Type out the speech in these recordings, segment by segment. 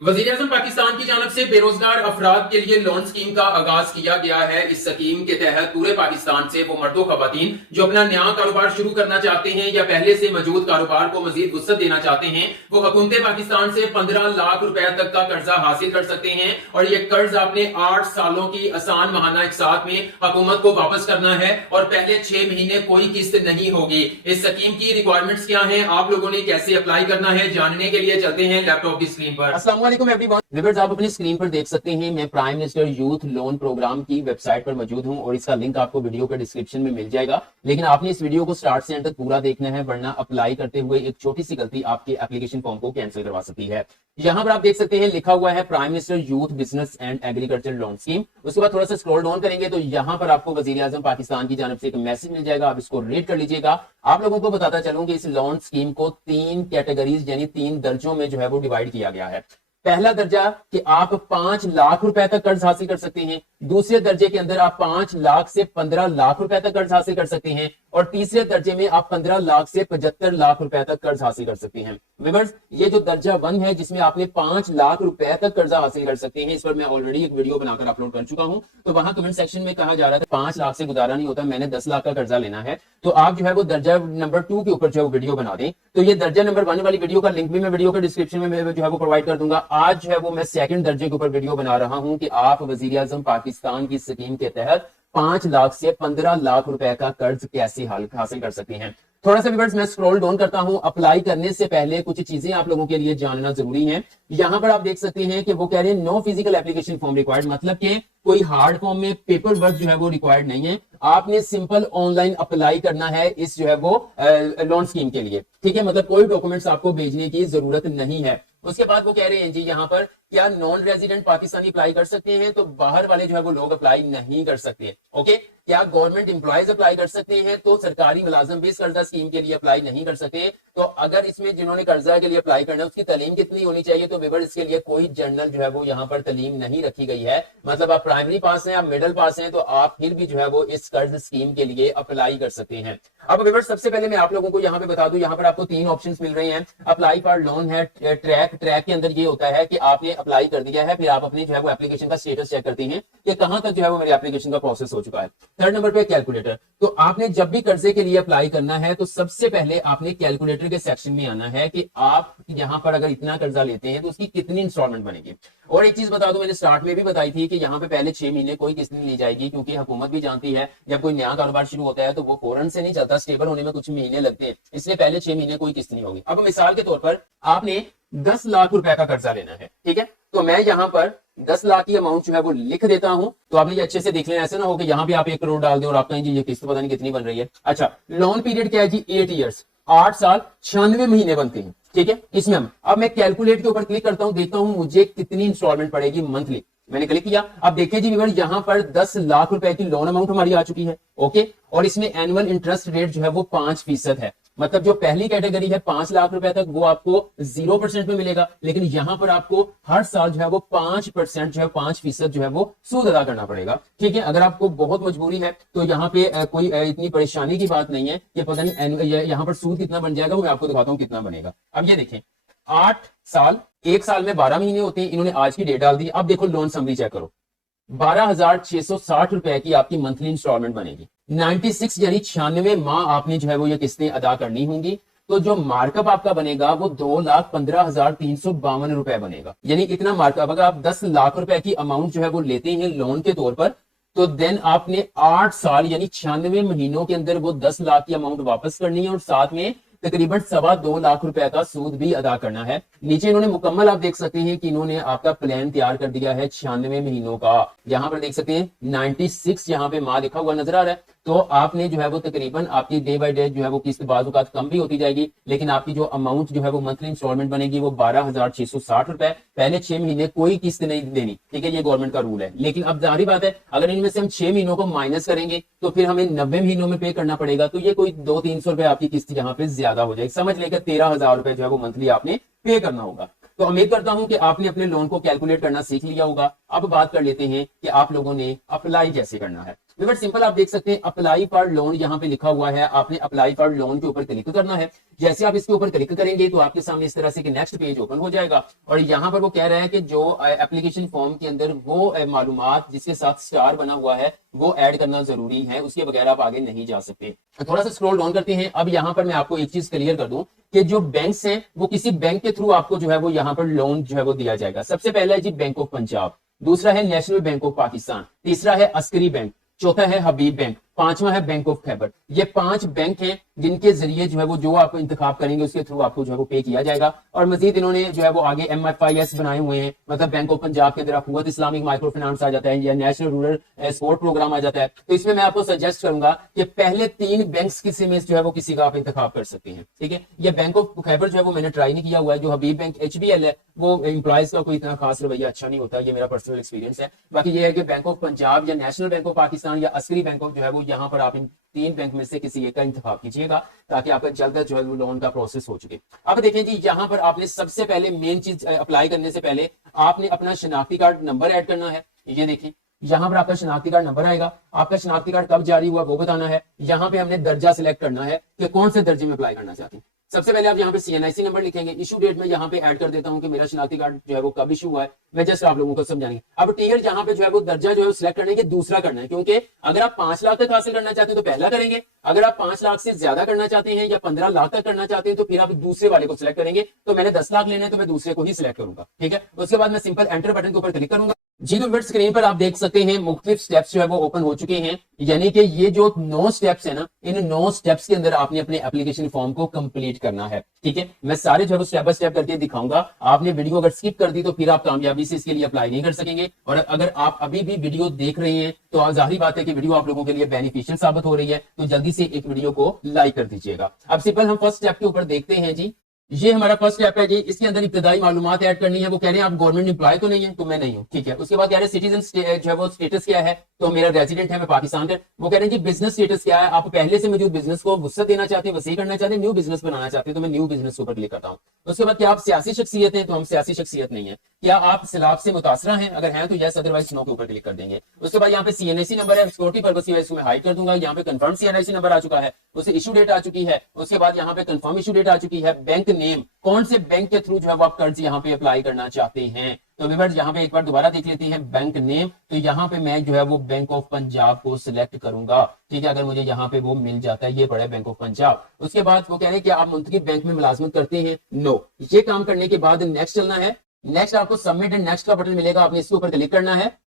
वज़ीर-ए-आज़म पाकिस्तान की जानब से बेरोजगार अफराद के लिए लोन स्कीम का आगाज किया गया है। इस स्कीम के तहत पूरे पाकिस्तान से वो मर्दों खवातीन जो अपना नया कारोबार शुरू करना चाहते हैं या पहले से मौजूद कारोबार को मजीद वुसअत देना चाहते हैं, वो हुकूमत पाकिस्तान से 15 लाख रुपए तक का कर्जा हासिल कर सकते हैं। और ये कर्ज आपने 8 सालों की आसान महाना एक साथ में हुकूमत को वापस करना है और पहले 6 महीने कोई किस्त नहीं होगी। इस स्कीम की रिक्वायरमेंट्स क्या है, आप लोगों ने कैसे अप्लाई करना है, जानने के लिए चलते हैं लैपटॉप की स्क्रीन पर। अस्सलाम वालेकुम एवरीवन। व्यूअर्स, आप अपनी स्क्रीन पर देख सकते हैं मैं prime minister youth loan program की वेबसाइट पर मौजूद हूं और इसका लिंक आपको वीडियो के डिस्क्रिप्शन में मिल जाएगा। लेकिन आपने इस वीडियो को स्टार्ट से एंड तक पूरा देखना है, वरना अप्लाई करते हुए एक छोटी सी गलती आपके एप्लीकेशन फॉर्म को कैंसिल करवा सकती है। यहाँ पर आप देख सकते हैं लिखा हुआ है prime minister youth business and agriculture loan scheme. उसके बाद थोड़ा सा स्क्रॉल डाउन करेंगे तो यहाँ पर आपको वज़ीर-ए-आज़म पाकिस्तान की जानब से एक मैसेज मिल जाएगा। आप इसको रीड कर लीजिएगा। आप लोगों को बताता चलूं कि इस लोन स्कीम को 3 कैटेगरीज यानी 3 दर्जों में जो है वो डिवाइड किया गया है। पहला दर्जा कि आप 5 लाख रुपए तक कर्ज हासिल कर सकते हैं। दूसरे दर्जे के अंदर आप 5 लाख से 15 लाख रुपए तक कर्ज हासिल कर सकते हैं और तीसरे दर्जे में आप 15 लाख से 75 लाख रुपए तक कर्ज हासिल कर सकते हैं। व्यूअर्स, ये जो दर्जा 1 है जिसमें आपने 5 लाख रुपए तक कर्जा हासिल कर सकते हैं, इस पर मैं ऑलरेडी एक वीडियो बनाकर अपलोड कर चुका हूं। तो वहां कमेंट सेक्शन में कहा जा रहा था 5 लाख से गुजारा नहीं होता, मैंने 10 लाख का कर्जा लेना है, तो आप जो है वो दर्जा नंबर 2 के ऊपर जो है वो वीडियो बना दें। तो ये दर्जा नंबर 1 वाली वीडियो का लिंक भी मैं वीडियो के डिस्क्रिप्शन में जो है वो प्रोवाइड कर दूंगा। आज जो है वो मैं सेकंड दर्जे के ऊपर वीडियो बना रहा हूं कि आप वज़ीर-ए-आज़म पाकिस्तान की स्कीम के तहत 5 लाख से 15 लाख रुपए का कर्ज कैसे हासिल कर सकते हैं। थोड़ा सा व्यूअर्स मैं स्क्रॉल डाउन करता हूं। अप्लाई करने से पहले कुछ चीजें आप लोगों के लिए जानना जरूरी है। यहां पर आप देख सकते हैं कि वो कह रहे हैं no physical application form required, मतलब कि कोई हार्ड फॉर्म में पेपर वर्क जो है वो रिक्वायर्ड नहीं है। आपने सिंपल ऑनलाइन अप्लाई करना है इस जो है वो लोन स्कीम के लिए, ठीक है। मतलब कोई डॉक्यूमेंट्स आपको भेजने की जरूरत नहीं है। उसके बाद वो कह रहे हैं जी यहाँ पर क्या नॉन रेजिडेंट पाकिस्तानी अप्लाई कर सकते हैं, तो बाहर वाले जो है वो लोग अप्लाई नहीं कर सकते। ओके, क्या गवर्नमेंट एम्प्लॉयज अप्लाई कर सकते हैं, तो सरकारी मुलाजम भी इस कर्जा स्कीम के लिए अप्लाई नहीं कर सकते। तो अगर इसमें जिन्होंने कर्जा के लिए अप्लाई करना है उसकी तालीम कितनी होनी चाहिए, तो व्यूअर्स इसके लिए कोई जनरल जो है वो यहाँ पर तालीम नहीं रखी गई है। मतलब आप प्राइमरी पास हैं, आप मिडिल पास हैं, तो आप फिर भी जो है वो इस कर्ज स्कीम के लिए अप्लाई कर सकते हैं। अब व्यूअर्स सबसे पहले मैं आप लोगों को यहाँ पे बता दूं, यहाँ पर आपको 3 ऑप्शन मिल रहे हैं। अप्लाई फॉर लोन है, ट्रैक के अंदर ये होता है कि आपने अप्लाई कर दिया है, फिर आप अपनी जो है वो एप्लीकेशन का स्टेटस चेक करते हैं कि कहां तक जो है वो मेरे एप्लीकेशन का प्रोसेस हो चुका है। थर्ड नंबर पे कैलकुलेटर। तो आपने जब भी कर्जे के लिए अप्लाई करना है तो सबसे पहले आपने कैलकुलेटर के सेक्शन में आना है कि आप यहां पर अगर इतना कर्जा लेते हैं तो उसकी कितनी इंस्टॉलमेंट बनेगी। और एक चीज बता दूं, मैंने स्टार्ट में भी बताई थी कि यहाँ पे पहले 6 महीने कोई किस्त नहीं ली जाएगी, क्योंकि हुकूमत भी जानती है जब कोई नया कारोबार शुरू होता है तो वो फौरन से नहीं चलता, स्टेबल होने में कुछ महीने लगते हैं, इसलिए पहले 6 महीने कोई किस्त नहीं होगी। अब मिसाल के तौर पर आपने 10 लाख रुपए का कर्जा लेना है, ठीक है। तो मैं यहाँ पर 10 लाख की अमाउंट जो है वो लिख देता हूं। तो आपने ये अच्छे से देख लेना, ऐसे ना हो कि यहाँ पे आप 1 करोड़ डाल दें और आप कहें जी ये किस्त पता नहीं कितनी बन रही है। अच्छा, लोन पीरियड क्या है जी, 8 ईयर्स, 8 साल 96 महीने बनते हैं, ठीक है। इसमें अब मैं कैलकुलेट के ऊपर क्लिक करता हूं, देखता हूं मुझे कितनी इंस्टॉलमेंट पड़ेगी मंथली। मैंने क्लिक किया, अब देखिए जी व्यूअर यहाँ पर 10 लाख रुपए की लोन अमाउंट हमारी आ चुकी है। ओके, और इसमें एनुअल इंटरेस्ट रेट जो है वो 5% है। मतलब जो पहली कैटेगरी है 5 लाख रुपए तक वो आपको 0% में मिलेगा, लेकिन यहां पर आपको हर साल जो है वो 5% जो है 5% जो है वो सूद अदा करना पड़ेगा, ठीक है। अगर आपको बहुत मजबूरी है तो यहाँ पे कोई इतनी परेशानी की बात नहीं है कि पता नहीं यहाँ पर सूद कितना बन जाएगा, वो मैं आपको दिखाता हूँ कितना बनेगा। अब ये देखें 8 साल, 1 साल में 12 महीने होते हैं, इन्होंने आज की डेट डाल दी। अब देखो लोन समरी चेक करो, 12,660 रुपए की आपकी मंथली इंस्टॉलमेंट बनेगी। 96 यानी 96 माह आपने जो है वो ये किस्तें अदा करनी होंगी। तो जो मार्कअप आपका बनेगा वो 2,15,352 रुपए बनेगा। यानी इतना मार्कअप, अगर आप 10 लाख रुपए की अमाउंट जो है वो लेते हैं लोन के तौर पर, तो देन आपने 8 साल यानी 96 महीनों के अंदर वो 10 लाख की अमाउंट वापस करनी है और साथ में तकरीबन 2.25 लाख रुपए का सूद भी अदा करना है। नीचे इन्होंने मुकम्मल आप देख सकते हैं कि इन्होंने आपका प्लान तैयार कर दिया है 96 महीनों का। यहाँ पर देख सकते हैं 96 यहाँ पे माह लिखा हुआ नजर आ रहा है। तो आपने जो है वो तकरीबन आपकी डे बाय डे जो है वो किस्त बाजुकात कम भी होती जाएगी, लेकिन आपकी जो अमाउंट जो है वो मंथली इंस्टॉलमेंट बनेगी वो 12,660 रुपए। पहले 6 महीने कोई किस्त नहीं देनी, ठीक है, ये गवर्नमेंट का रूल है। लेकिन अब जाहिर बात है अगर इनमें से हम 6 महीनों को माइनस करेंगे तो फिर हमें 90 महीनों में पे करना पड़ेगा, तो ये कोई 200-300 रुपए आपकी किस्त यहाँ पे ज्यादा हो जाएगी। समझ लेकर 13,000 रुपए जो है वो मंथली आपने पे करना होगा। तो उम्मीद करता हूं कि आपने अपने लोन को कैलकुलेट करना सीख लिया होगा। अब बात कर लेते हैं कि आप लोगों ने अप्लाई कैसे करना है। व्यूअर्स सिंपल आप देख सकते हैं अप्लाई फॉर लोन यहाँ पे लिखा हुआ है, आपने अप्लाई फॉर लोन के ऊपर क्लिक करना है। जैसे आप इसके ऊपर क्लिक करेंगे तो आपके सामने इस तरह से कि नेक्स्ट पेज ओपन हो जाएगा और यहाँ पर वो कह रहा है कि जो एप्लीकेशन फॉर्म के अंदर वो मालूमात जिसके साथ स्टार बना हुआ है वो ऐड करना जरूरी है, उसके बगैर आप आगे नहीं जा सकते। थोड़ा सा स्क्रॉल डाउन करते हैं। अब यहाँ पर मैं आपको एक चीज क्लियर कर दूं कि जो बैंक्स हैं वो किसी बैंक के थ्रू आपको जो है वो यहाँ पर लोन जो है वो दिया जाएगा। सबसे पहला है जी बैंक ऑफ पंजाब, दूसरा है नेशनल बैंक ऑफ पाकिस्तान, तीसरा है अस्करी बैंक, चौथा है हबीब बैंक, पांचवा है बैंक ऑफ खैबर। ये 5 बैंक हैं जिनके जरिए जो है वो जो आप इंतखाब करेंगे उसके थ्रू आपको जो है वो पे किया जाएगा। और मजीद इन्होंने जो है वो आगे MFIS बनाए हुए हैं, मतलब बैंक ऑफ पंजाब के अंदर हुकूमत इस्लामिक माइक्रो फाइनेंस आ जाता है या नेशनल रूरल सपोर्ट प्रोग्राम आ जाता है। तो इसमें मैं आपको सजेस्ट करूंगा कि पहले 3 बैंक्स किसी में जो है वो किसी का आप इंतखाब कर सकते हैं। ठीक है, ये बैंक ऑफ खैबर जो है वो मैंने ट्राई नहीं किया हुआ है। जो हबीब बैंक HBL है वो एम्प्लॉयज का कोई इतना खास रवैया अच्छा नहीं होता, ये मेरा पर्सनल एक्सपीरियंस है। बाकी ये है कि बैंक ऑफ पंजाब या नेशनल बैंक ऑफ पाकिस्तान या अस्करी बैंक ऑफ जो है वो यहाँ पर आप इन 3 बैंक में से किसी एक का इंतखाब कीजिएगा ताकि आपका जल्द जो है लोन का प्रोसेस हो चुके। अब देखें जी, यहाँ पर आपने सबसे पहले मेन चीज अप्लाई करने से पहले आपने अपना शनाख्ती कार्ड नंबर ऐड करना है। ये देखें यहाँ पर आपका शनाख्ती कार्ड नंबर आएगा, आपका शनाख्ती कार्ड कब जारी हुआ वो बताना है। यहाँ पे हमने दर्जा सिलेक्ट करना है कि कौन से दर्जे में अप्लाई करना चाहते हैं। सबसे पहले आप यहाँ पे CNIC नंबर लिखेंगे। इशू डेट में यहाँ पे ऐड कर देता हूँ कि मेरा शनाख्ती कार्ड जो है वो कब इशू हुआ है, मैं जस्ट आप लोगों को समझाएंगे। अब टीयर यहाँ पे जो है वो दर्जा जो है सिलेक्ट करने के दूसरा करना है, क्योंकि अगर आप 5 लाख तक हासिल करना चाहते हैं तो पहला करेंगे, अगर आप 5 लाख से ज्यादा करना चाहते हैं या 15 लाख तक करना चाहते हैं तो फिर आप दूसरे वाले को सिलेक्ट करेंगे। तो मैंने 10 लाख लेने हैं तो मैं दूसरे को ही सिलेक्ट करूंगा। ठीक है, उसके बाद मैं सिंपल एंटर बटन के ऊपर क्लिक करूंगा। जी तो फिर स्क्रीन पर आप देख सकते हैं मुख्तलिफ स्टेप्स जो है वो ओपन हो चुके हैं, यानी कि ये जो 9 स्टेप्स है ना, इन 9 स्टेप्स के अंदर आपने अपने एप्लीकेशन फॉर्म को कंप्लीट करना है। ठीक है, मैं सारे जो है स्टेप बाय स्टेप करके दिखाऊंगा। आपने वीडियो अगर स्किप कर दी तो फिर आप कामयाबी से इसके लिए अप्लाई नहीं कर सकेंगे। और अगर आप अभी भी वीडियो देख रहे हैं तो जाहिर बात है कि वीडियो आप लोगों के लिए बेनिफिशियल साबित हो रही है, तो जल्दी से एक वीडियो को लाइक कर दीजिएगा। अब सिंपल हम फर्स्ट स्टेप के ऊपर देखते हैं जी। ये हमारा फर्स्ट स्टेप है जी। इसके अंदर इब्तदाई मालूमात ऐड करनी है। वो कह रहे हैं आप गवर्नमेंट एम्प्लॉय तो नहीं है, तो मैं नहीं हूँ। ठीक है, उसके बाद कह रहे हैं सिटीजन जो है वो स्टेटस क्या है, तो मेरा रेजिडेंट है, मैं पाकिस्तान का। वो कह रहे हैं जी बिजनेस स्टेटस क्या है, आप पहले से मौजूद बिजनेस को वसअत देना चाहते हैं, वसी करना चाहते हैं, न्यू बिजनेस बनाना चाहते हैं, तो मैं न्यू बिजनेस के ऊपर क्लिक करता हूँ। उसके बाद क्या आप सियासी शख्सियत हैं, तो हम सियासी शख्सियत नहीं है। क्या आप सैलाब से मुतासरा हैं, अगर हैं तो यस, अदरवाइज नो के ऊपर क्लिक कर देंगे। उसके बाद यहाँ पे CNIC नंबर है, सिक्योरिटी पर्पस की वजह से मैं हाइड कर दूंगा। यहाँ पे कंफर्म CNIC नंबर आ चुका है, उसे इशू डेट आ चुकी है। उसके बाद यहाँ पे कंफर्म इशू डेट आ चुकी है। बैंक नेम, कौन से बैंक के थ्रू जो है वो आप कर्ज यहाँ पे अप्लाई करना चाहते हैं, तो व्यूअर्स यहाँ पे एक बार दोबारा देख लेते हैं बैंक नेम। तो यहाँ पे मैं जो है वो बैंक ऑफ पंजाब को सिलेक्ट करूंगा। ठीक है, अगर मुझे यहाँ पे वो मिल जाता है, ये पड़ा है बैंक ऑफ पंजाब। उसके बाद वो कह रहे हैं कि आप मुंतखब बैंक में मुलाजमत करते हैं, नो। ये काम करने के बाद नेक्स्ट चलना है। नेक्स्ट आपको सबमिट एंड नेक्स्ट का बटन मिलेगा, आपने इसके ऊपर क्लिक करना है।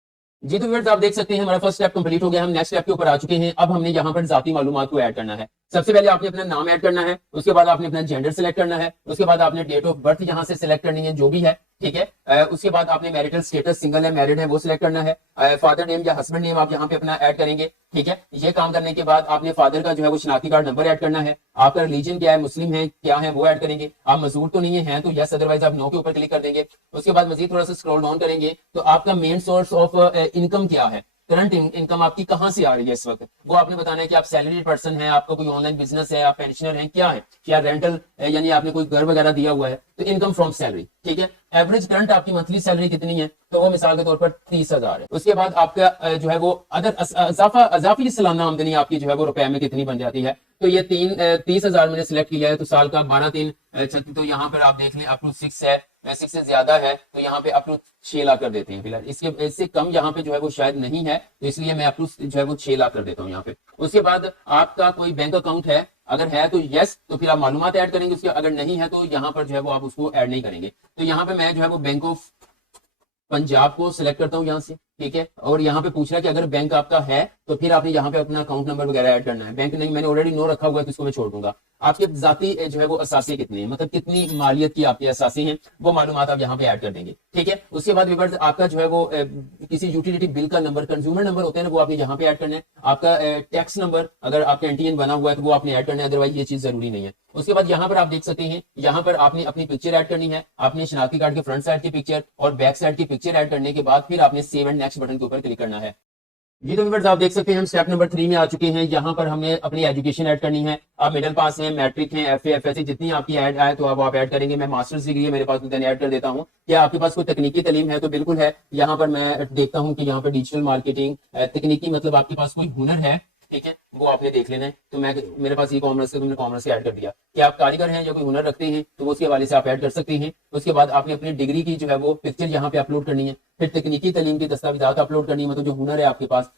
जी तो व्यूअर्स आप देख सकते हैं हमारा फर्स्ट स्टेप कंप्लीट हो गया, हम नेक्स्ट स्टेप के ऊपर आ चुके हैं। अब हमने यहाँ पर जाती मालूमात को ऐड करना है। सबसे पहले आपने अपना नाम ऐड करना है, उसके बाद आपने अपना जेंडर सिलेक्ट करना है, उसके बाद आपने डेट ऑफ बर्थ यहाँ से सिलेक्ट करनी है जो भी है। ठीक है, उसके बाद आपने मैरिटल स्टेटस सिंगल है मैरिड है वो सिलेक्ट करना है। फादर नेम या हस्बैंड नेम आप यहाँ पे अपना ऐड करेंगे। ठीक है, ये काम करने के बाद आपने फादर का जो है वो शनाख्ती कार्ड नंबर ऐड करना है। आपका रिलीजन क्या है, मुस्लिम है क्या है वो ऐड करेंगे। आप मजदूर तो नहीं है तो यस, अदरवाइज आप नो के ऊपर क्लिक कर देंगे। उसके बाद मजीद थोड़ा सा स्क्रॉल डाउन करेंगे तो आपका मेन सोर्स ऑफ इनकम क्या है, करंट इनकम आपकी कहां से आ रही है इस वक्त, वो आपने बताना है कि आप सैलरीड पर्सन है, आपका कोई ऑनलाइन बिजनेस है, आप पेंशनर हैं, क्या है, क्या रेंटल यानी आपने कोई घर वगैरह दिया हुआ है, तो इनकम फ्रॉम सैलरी। ठीक है, एवरेज करंट आपकी मंथली सैलरी कितनी है, तो वो मिसाल के तौर पर 30,000 है। उसके बाद आपका जो है वो अदर अजाफी सालाना आमदनी आपकी जो है वो रुपए में कितनी बन जाती है, तो ये 30,000 मैंने सिलेक्ट किया है, तो साल का 12/3 तो यहाँ पर आप देख लें अप टू 6 है, 6 से ज्यादा है तो यहाँ पे अप टू 6 लाख कर देते हैं फिलहाल। इससे कम यहाँ पे जो है वो शायद नहीं है, तो इसलिए मैं अप टू जो है वो 6 लाख कर देता हूँ यहाँ पे। उसके बाद आपका कोई बैंक अकाउंट है, अगर है तो यस, तो फिर आप मालूमात ऐड करेंगे उसके, अगर नहीं है तो यहाँ पर जो है वो आप उसको ऐड नहीं करेंगे। तो यहाँ पे मैं जो है वो बैंक ऑफ पंजाब को सिलेक्ट करता हूँ यहाँ से। ठीक है, और यहाँ पे पूछ रहा है कि अगर बैंक आपका है तो फिर आपने यहाँ पे अपना अकाउंट नंबर वगैरह ऐड करना है। बैंक नहीं, मैंने ऑलरेडी नो रखा हुआ है तो इसको मैं छोड़ दूंगा। आपके जाती जो है वो असासी कितनी है, मतलब कितनी मालियत की आपकी असासी है, वो मालूमात आप यहाँ पे ऐड कर देंगे। ठीक है, उसके बाद व्यूअर्स आपका जो है वो किसी यूटिलिटी बिल का नंबर, कंज्यूमर नंबर होते हैं ना, वो आपने यहाँ पे ऐड करना है। आपका टैक्स नंबर अगर आपका एनटीएन बना हुआ है तो वो आपने ऐड करना है, अदरवाइज ये चीज जरूरी नहीं है। उसके बाद यहाँ पर आप देख सकते हैं, यहाँ पर आपने अपनी पिक्चर ऐड करनी है, आपने शनाख्ती कार्ड के फ्रंट साइड की पिक्चर और बैक साइड की पिक्चर ऐड करने के बाद फिर आपने सेव एंड नेक्स्ट बटन के ऊपर क्लिक करना है। ये तो व्यूअर्स आप देख सकते हैं हम स्टेप नंबर 3 में आ चुके हैं। यहाँ पर हमें अपनी एजुकेशन ऐड करनी है। आप मिडिल पास हैं, मैट्रिक हैं, एफए, एफएससी, जितनी आपकी ऐड आए तो आप ऐड करेंगे। मैं मास्टर्स डिग्री है मेरे पास, तो ऐड कर देता हूँ। क्या आपके पास कोई तकनीकी तालीम है? तो बिल्कुल है। यहाँ पर मैं देखता हूँ कि यहाँ पर डिजिटल मार्केटिंग तकनीकी, मतलब आपके पास कोई हुनर है, ठीक है, वो आपने देख लेना है। तो मैं, मेरे पास ई कॉमर्स है, तुमने कॉमर्स ऐड कर दिया। कि आप कारीगर हैं या कोई हुनर रखते हैं तो उसके हवाले से आप ऐड कर सकते हैं। उसके बाद आपने अपनी डिग्री की जो है वो पिक्चर यहाँ पे अपलोड करनी है। फिर तकनीकी तालीम की दस्तावेजात अपलोड करनी है, मतलब जो हुनर है आपके पास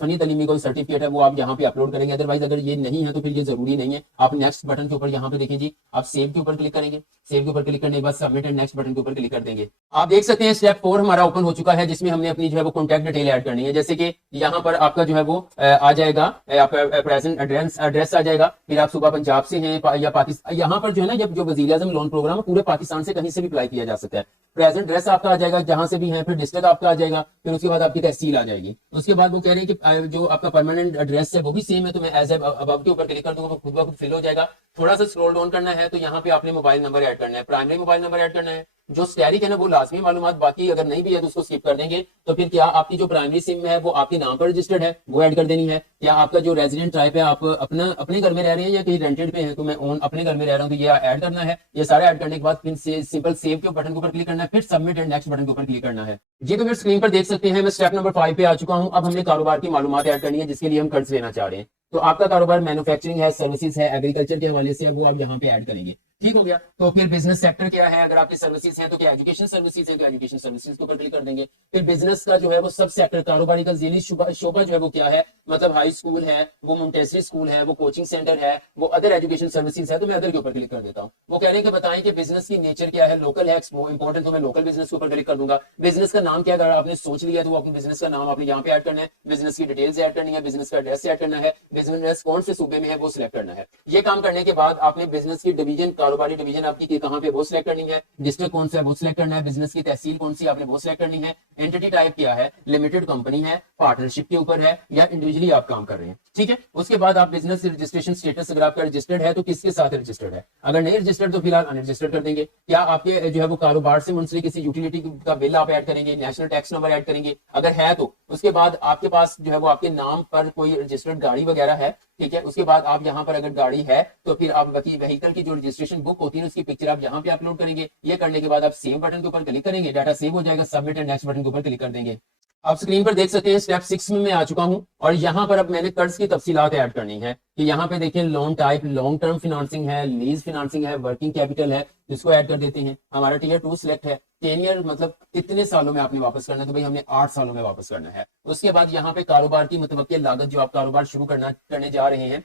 फनी तालीमी कोई सर्टिफिकेट है वो आप यहाँ पे अपलोड करेंगे। अदरवाइज अगर ये नहीं है तो फिर ये जरूरी नहीं है। आप नेक्स्ट बटन के ऊपर यहाँ पे देखिए जी, आप सेव के ऊपर क्लिक करेंगे। सेव के ऊपर क्लिक करने के बाद सबमिट एंड नेक्स्ट बटन के ऊपर क्लिक कर देंगे। आप देख सकते हैं स्टेप 4 हमारा ओपन हो चुका है, जिसमें हमने अपनी जो है वो कॉन्टैक्ट डिटेल ऐड करनी है। जैसे कि यहाँ पर आपका जो है वो आ जाएगा, आपका प्रेजेंट एड्रेस आ जाएगा। फिर आप सुबह पंजाब से हैं या पाकिस्तान, यहाँ पर जो है ना, जब जो वज़ीर आज़म लोन प्रोग्राम है पूरे पाकिस्तान से कहीं से भी अप्लाई किया जा सकता है। प्रेजेंट एड्रेस आपका आ जाएगा जहां से भी है, फिर डिस्ट्रिक्ट आपका आ जाएगा, फिर उसके बाद आपकी तहसील आ जाएगी। उसके बाद वो कह रहे हैं कि जो आपका परमानेंट एड्रेस है वो भी सेम है, तो मैं एज अब के ऊपर क्लिक कर दूंगा, खुद ब खुद फिल हो जाएगा। थोड़ा सा स्क्रॉल डाउन करना है तो यहाँ पे आपने मोबाइल नंबर ऐड करना है, प्राइमरी मोबाइल नंबर ऐड करना है। जो स्टैरिक है ना वो लाजमी मालूमात, बाकी अगर नहीं भी है तो उसको स्किप कर देंगे। तो फिर क्या आपकी जो प्राइमरी सिम है वो आपके नाम पर रजिस्टर्ड है, वो ऐड कर देनी है। क्या आपका जो रेजिडेंट टाइप है, आप अपने घर में रह रहे हैं या कहीं रेंटेड पे है, तो मैं ओन अपने घर में रह रहा हूँ, तो ये ऐड करना है। ये सारा ऐड करने के बाद फिर सिंपल सेव के बटन के ऊपर क्लिक करना है, फिर सबमिट एंड नेक्स्ट बटन के ऊपर क्लिक करना है। ये तो फिर स्क्रीन पर देख सकते हैं मैं स्टेप नंबर 5 पे आ चुका हूँ। अब हमने कारोबार की मालूमात ऐड करनी है जिसके लिए हम कर्ज लेना चाह रहे हैं। तो आपका कारोबार मैन्युफैक्चरिंग है, सर्विसेज है, एग्रीकल्चर के हवाले से है, वो आप यहाँ पे ऐड करेंगे। ठीक हो गया। तो फिर बिजनेस सेक्टर क्या है, अगर आपकी सर्विसेज है तो क्या एजुकेशन सर्विसेज है, तो एजुकेशन सर्विसेज के ऊपर क्लिक कर देंगे। फिर बिजनेस का जो है वो सब सेक्टर, कारोबारी का ज़ीली शोबा जो है वो क्या है, मतलब हाई स्कूल है, वो मोंटेसरी स्कूल है, वो कोचिंग सेंटर है, वो अदर एजुकेशन सर्विसेज है, तो मैं अदर के ऊपर क्लिक कर देता हूँ। वो कह रहे हैं कि बताएं कि बिजनेस की नेचर क्या है, लोकल है, इंपॉर्टेंट, तो मैं लोकल बिजनेस के ऊपर क्लिक कर दूंगा। बिजनेस का नाम क्या, अगर आपने सोच लिया तो वो अपने बिजनेस का नाम आपने यहाँ पे ऐड करना है, बिजनेस की डिटेल्स ऐड करनी है, बिजनेस का एड्रेस ऐड करना है, बिजनेस कौन से सूबे में है वो सिलेक्ट करना है। ये काम करने के बाद आपने बिजनेस की डिवीजन, कारोबारी डिवीजन आपकी कहां पे, वो सिलेक्ट करनी है। डिस्ट्रिक्ट कौन सा है वो सिलेक्ट करना है। बिजनेस की तहसील कौन सी आपने वो सिलेक्ट करनी है। एंटिटी टाइप क्या है, लिमिटेड कंपनी है, पार्टनरशिप के ऊपर है या इंडिविजुअली आप काम कर रहे हैं, ठीक है। उसके बाद आप बिजनेस रजिस्ट्रेशन स्टेटस, अगर आपका रजिस्टर्ड है तो किसके साथ रजिस्टर्ड है, अगर नहीं रजिस्टर्ड तो फिलहाल अनरजिस्टर्ड कर देंगे। क्या आपके जो है वो कारोबार से मुंसलिक किसी यूटिलिटी का बिल आप ऐड करेंगे, नेशनल टैक्स नंबर ऐड करेंगे, अगर है तो। उसके बाद आपके पास जो है वो आपके नाम पर कोई रजिस्टर्ड गाड़ी वगैरह है, ठीक है। उसके बाद आप यहाँ पर अगर गाड़ी है तो फिर आप व्हीकल की जो रजिस्ट्रेशन बुक होती है उसकी पिक्चर आप यहाँ पे अपलोड करेंगे। ये करने के बाद आप सेव बटन के ऊपर क्लिक करेंगे, डाटा सेव हो जाएगा, सबमिट एंड नेक्स्ट बटन के ऊपर क्लिक कर देंगे। आप स्क्रीन पर देख सकते हैं स्टेप 6 में मैं आ चुका हूं और यहाँ पर अब मैंने कर्ज की तफसीलात ऐड करनी है कि यहाँ पे देखिए loan type long term financing है, लीज फिनेंसिंग है, वर्किंग कैपिटल है, इसको ऐड कर देते हैं। हमारा टीयर 2 सिलेक्ट है, 10 ईयर मतलब कितने सालों में आपने वापस करना है, तो भाई हमने 8 सालों में वापस करना है। उसके बाद यहाँ पे कारोबार की मुतवक्किल लागत, जो आप कारोबार शुरू करने जा रहे हैं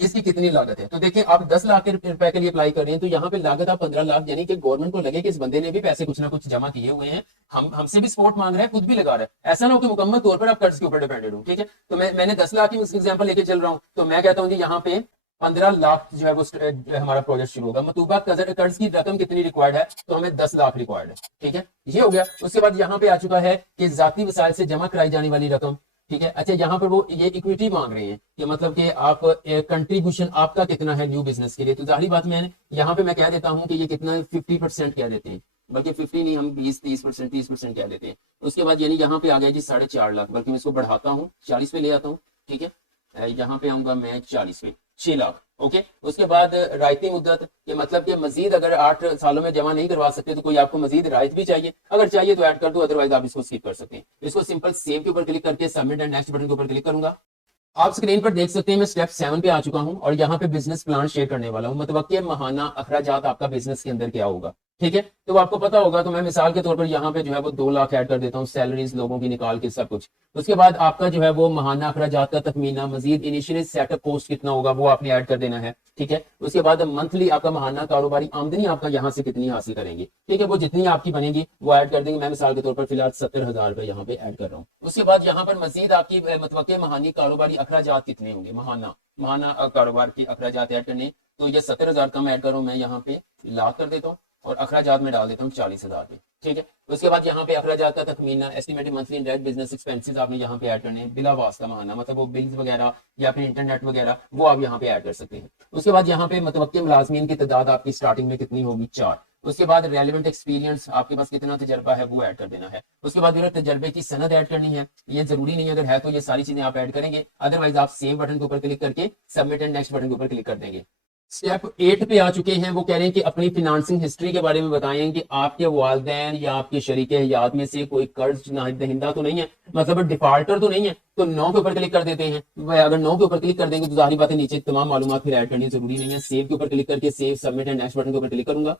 इसकी कितनी लागत है। तो देखिए आप 10 लाख रुपए के लिए अप्लाई कर रहे हैं तो यहाँ पे लागत आप 15 लाख, यानी कि गवर्नमेंट को लगे कि इस बंदे ने भी पैसे कुछ ना कुछ जमा किए हुए हैं, हमसे भी सपोर्ट मांग रहा है, खुद भी लगा रहा है। ऐसा ना हो कि मुकम्मल तौर पर आप कर्ज के ऊपर डिपेंडेड हो, ठीक है। तो मैंने 10 लाख की एग्जाम्पल लेके चल रहा हूँ, तो मैं कहता हूँ जी यहाँ पे 15 लाख जो है वो हमारा प्रोजेक्ट शुरू होगा। मतूबा कर्ज की रकम कितनी रिक्वायर्ड है, तो हमें 10 लाख रिक्वायर्ड है, ठीक है। ये हो गया। उसके बाद यहाँ पे आ चुका है कि जाती वसाइल से जमा कराई जाने वाली रकम, ठीक है। अच्छा यहाँ पर वो ये इक्विटी मांग रहे हैं कि मतलब कि आप कंट्रीब्यूशन आपका कितना है न्यू बिजनेस के लिए, तो जाहिर बात मैंने यहाँ पे मैं कह देता हूँ कि ये कितना 50% कह देते हैं, बल्कि 50 नहीं, हम 20-30%, 30% कह देते हैं। उसके बाद यानी यहाँ पे आ गया जी 4.5 लाख, बल्कि मैं इसको बढ़ाता हूँ 40 पे ले आता हूँ, ठीक है। यहाँ पे आऊंगा मैं 40 पे, 6 लाख, ओके। उसके बाद रायती मुद्दत, ये मतलब कि मजीद अगर 8 सालों में जमा नहीं करवा सकते तो कोई आपको मजीद रायत भी चाहिए, अगर चाहिए तो ऐड कर दो, अदरवाइज आप इसको स्किप कर सकते हैं। इसको सिंपल सेव के ऊपर क्लिक करके सबमिट एंड नेक्स्ट बटन के ऊपर क्लिक करूंगा। आप स्क्रीन पर देख सकते हैं मैं स्टेप 7 पे आ चुका हूं और यहाँ पे बिजनेस प्लान शेयर करने वाला हूं। मतलब महाना अखराजात आपका बिजनेस के अंदर क्या होगा, ठीक है। तो आपको पता होगा, तो मैं मिसाल के तौर पर यहाँ पे जो है वो 2 लाख ऐड कर देता हूँ, सैलरीज लोगों की निकाल के सब कुछ। उसके बाद आपका जो है वो महाना अखराजात का तखमीना, मजीद इनिशियल सेटअप कॉस्ट कितना होगा वो आपने ऐड कर देना है, ठीक है। उसके बाद मंथली आपका महाना कारोबारी आमदनी आपका यहाँ से कितनी हासिल करेंगे, ठीक है, वो जितनी आपकी बनेगी वो ऐड कर देंगे। मैं मिसाल के तौर पर फिलहाल 70,000 रुपए यहाँ पे ऐड कर रहा हूँ। उसके बाद यहाँ पर मजीद आपकी मतलब महानी कारोबारी अखराजात कितने होंगे, महाना कारोबार की अखराजात ऐड करने, तो ये 70,000 का मैं ऐड कर रहा हूँ, मैं यहाँ पे लाख कर देता हूँ और अखराजात में डाल देता हूँ 40,000 पे, ठीक है। उसके बाद यहाँ पे अखराजात का तखमीना, estimated monthly direct business expenses आपने यहाँ पे ऐड करने हैं, बिला वास्ता महाना, मतलब वो बिल्स वगैरह या फिर इंटरनेट वगैरह वो आप यहाँ पे ऐड कर सकते हैं। उसके बाद यहाँ पे मुतवक्किल मुलाजमीन की तादाद आपकी स्टार्टिंग में कितनी होगी, 4। उसके बाद रेलिवेंट एक्सपीरियंस, आपके पास कितना तजर्बा है वो ऐड कर देना है। उसके बाद मेरा तजर्बे की सनद ऐड करनी है, ये जरूरी नहीं है, अगर है तो ये सारी चीजें आप ऐड करेंगे, अदरवाइज आप सेव बटन के ऊपर क्लिक करके सबमिट एंड नेक्स्ट बटन के ऊपर क्लिक कर देंगे। स्टेप 8 पे आ चुके हैं, वो कह रहे हैं कि अपनी फिनांसिंग हिस्ट्री के बारे में बताएं कि आपके वालिदैन या आपके शरीक हयात में से कोई कर्ज दहिंदा तो नहीं है, मतलब डिफॉल्टर तो नहीं है। तो 9 के ऊपर क्लिक कर देते हैं। अगर 9 के ऊपर क्लिक कर देंगे तो जाहिर बात है नीचे तमाम मालूमात फिर ऐड करनी जरूरी नहीं है। सेव के ऊपर क्लिक करके save submit and next button के ऊपर क्लिक करूंगा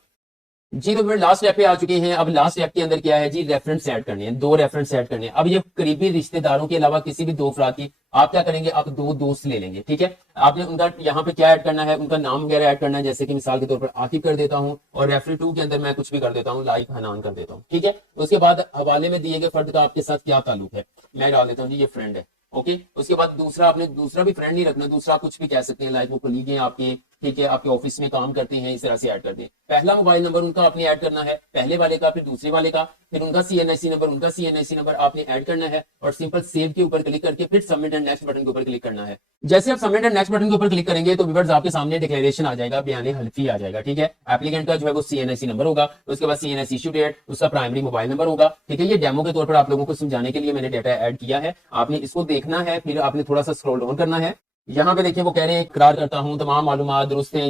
जी। तो फिर लास्ट स्टेप पे आ चुके हैं। अब लास्ट स्टेप के अंदर क्या है जी, रेफरेंस ऐड करने हैं, 2 रेफरेंस ऐड करने हैं। अब ये करीबी रिश्तेदारों के अलावा किसी भी 2 अफराद की आप क्या करेंगे, आप 2 दोस्त ले लेंगे, ठीक है। आपने उनका यहाँ पे क्या ऐड करना है, उनका नाम वगैरह ऐड करना है, जैसे कि मिसाल के तौर पर आकिब कर देता हूँ और रेफरी 2 के अंदर मैं कुछ भी कर देता हूँ, लाइक हनान कर देता हूँ, ठीक है। उसके बाद हवाले में दिए गए फर्द का आपके साथ क्या ताल्लुक है, मैं डाल देता हूँ जी ये फ्रेंड है, ओके। उसके बाद दूसरा, आपने दूसरा भी फ्रेंड नहीं रखना, दूसरा आप कुछ भी कह सकते हैं, लाइक वो कलीग हैं आपके, ठीक है, आपके ऑफिस में काम करते हैं, इस तरह से ऐड कर दें। पहला मोबाइल नंबर उनका आपने ऐड करना है, पहले वाले का, फिर दूसरे वाले का, फिर उनका CNIC नंबर, उनका CNIC नंबर आपने ऐड करना है और सिंपल सेव के ऊपर क्लिक करके फिर सबमिट एंड नेक्स्ट बटन के ऊपर क्लिक करना है। जैसे आप सबमिट एंड नेक्स्ट बटन के ऊपर क्लिक करेंगे तो व्यूअर्स आपके सामने डिक्लेरेशन आ जाएगा, बयान हल्फी आ जाएगा, ठीक है। एप्लीकेंट का जो है वो CNIC नंबर होगा, उसके बाद CNIC इशू डेट, उसका प्राइमरी मोबाइल नंबर होगा, ठीक है। ये डेमो के तौर पर आप लोगों को समझाने के लिए मैंने डेटा ऐड किया है, आपने इसको देखना है, फिर आपने थोड़ा सा स्क्रॉल डाउन करना है। यहाँ पे देखिए वो कह रहे हैं इकरार करता हूँ तमाम मालूमात दुरुस्त हैं,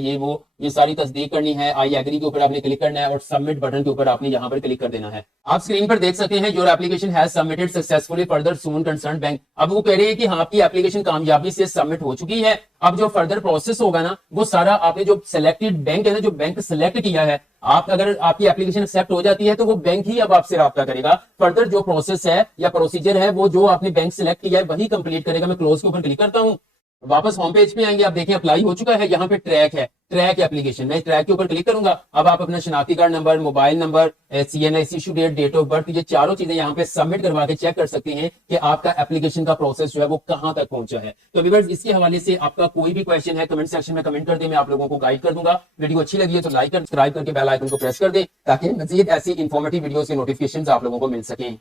ये सारी तस्दीक करनी है, आई एग्री के ऊपर आपने क्लिक करना है और सबमिट बटन के ऊपर आपने यहाँ पर क्लिक कर देना है। आप स्क्रीन पर देख सकते हैं your application has submitted successfully further soon concern bank. अब वो कह रहे हैं कि हाँ आपकी एप्लीकेशन कामयाबी से सबमिट हो चुकी है। अब जो फर्दर प्रोसेस होगा ना, वो सारा आपने जो सिलेक्टेड बैंक है ना, जो बैंक सेलेक्ट किया है, आप अगर आपकी एप्लीकेशन एक्सेप्ट हो जाती है तो वो बैंक ही अब आपसे राब्ता करेगा। फर्दर जो प्रोसेस है या प्रोसीजर है वो जो आपने बैंक सेलेक्ट किया है वही कंप्लीट करेगा। मैं क्लोज के ऊपर क्लिक करता हूँ, वापस होम पेज पे आएंगे, आप देखें अप्लाई हो चुका है। यहाँ पे ट्रैक है, ट्रैक एप्लीकेशन, मैं ट्रैक के ऊपर क्लिक करूंगा। अब आप अपना शनाख्ती card number, mobile number, CNIC issue date, date of birth, ये चारों चीजें यहाँ पे सबमिट करवा के चेक कर सकते हैं कि आपका एप्लीकेशन का प्रोसेस जो है वो कहां तक पहुंचा है। तो व्यूअर्स इसके हवाले से आपका कोई भी क्वेश्चन है कमेंट सेक्शन में कमेंट कर दे, मैं आप लोगों को गाइड कर दूंगा। वीडियो अच्छी लगी है तो लाइक कर, सब्सक्राइब करके बेल आइकन को प्रेस कर दे ताकि मजीद ऐसी इंफॉर्मेटिव वीडियो के नोटिफिकेशन आप लोगों को मिल सके।